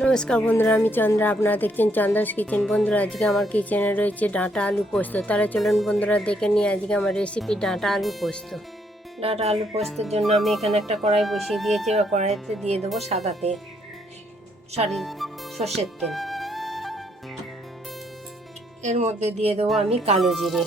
নমস্কার বন্ধুরা, আমি চন্দ্রা। আপনারা দেখছেন চন্দ্রাস কিচেন। বন্ধুরা, আজকে আমার কিচেনে রয়েছে ডাঁটা আলু পোস্ত। তাহলে চলুন বন্ধুরা দেখে নিই আজকে আমার রেসিপি ডাঁটা আলু পোস্ত। ডাঁটা আলু পোস্তের জন্য আমি এখানে একটা কড়াই বসিয়ে দিয়েছি। এবার কড়াইতে দিয়ে দেবো সাদা তেল, সর্ষের তেল। এর মধ্যে দিয়ে দেবো আমি কালো জিরে,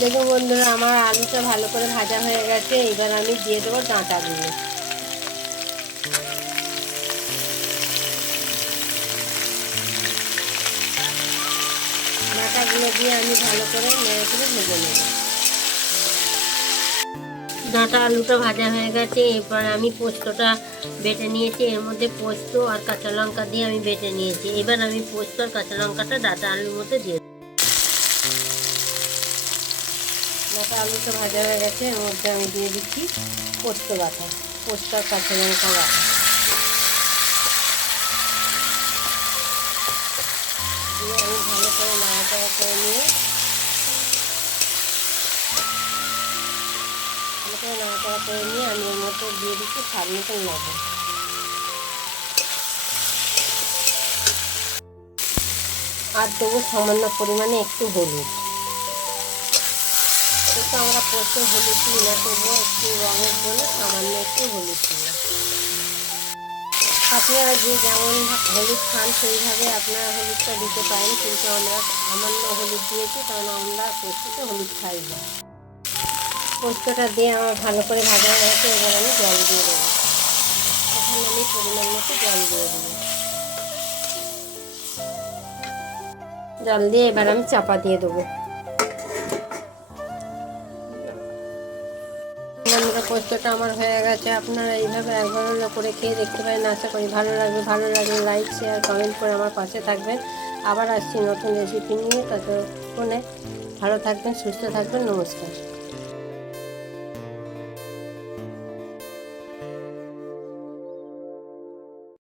দেখুন বন্ধুরা, আমার আলুটা ভালো করে ভাজা হয়ে গেছে। এবার আমি দিয়ে দেবো ডাঁটাগুলো। ডাঁটাগুলো দিয়ে আমি ভালো করে নেড়ে করে ভেজে নেব। ডাঁটা আলুটা ভাজা হয়ে গেছে। এবার আমি পোস্তটা বেটে নিয়েছি। এর মধ্যে পোস্ত আর কাঁচা লঙ্কা দিয়ে আমি বেটে নিয়েছি। এবার আমি পোস্ত আর কাঁচা লঙ্কাটা ডাঁটা আলুর মধ্যে দিয়ে দেবো। ডাঁটা আলুটা ভাজা হয়ে গেছে। এর মধ্যে আমি দিয়ে দিচ্ছি পোস্ত বাটা, পোস্ত আর কাঁচা লঙ্কা বাটা দিয়ে আমি ভালো করে নাড়াচাড়া করে নিয়ে আমি এর মধ্যে দিয়ে দিচ্ছি স্বাদ মতন লবণ। আর দেবো সামান্য পরিমাণে একটু হলুদ। একটু আমরা পোস্তে হলুদ দিই না, তবুও একটু রঙের জন্য সামান্য একটু হলুদ দিই। আপনারা যে যেমন হলুদ খান সেইভাবে আপনারা হলুদটা দিতে পারেন, কিন্তু আমরা সামান্য হলুদ দিয়েছি, কারণ আমরা পোস্ততে হলুদ খাই না। পোস্তটা দিয়ে আমার ভালো করে ভাজা হয়ে গেছে। এবার আমি জল দিয়ে দেবো। এখানে আমি পরিমাণ মতো জল দিয়ে দেবো। জল দিয়ে এবার আমি চাপা দিয়ে দেবো। বন্ধুরা, পোস্তটা আমার হয়ে গেছে। আপনারা এইভাবে একবার হলো করে খেয়ে দেখতে পারেন। আশা করি ভালো লাগবে। ভালো লাগলে লাইক, শেয়ার, কমেন্ট করে আমার পাশে থাকবেন। আবার আসছি নতুন রেসিপি নিয়ে। ততক্ষণে ভালো থাকবেন, সুস্থ থাকবেন। নমস্কার।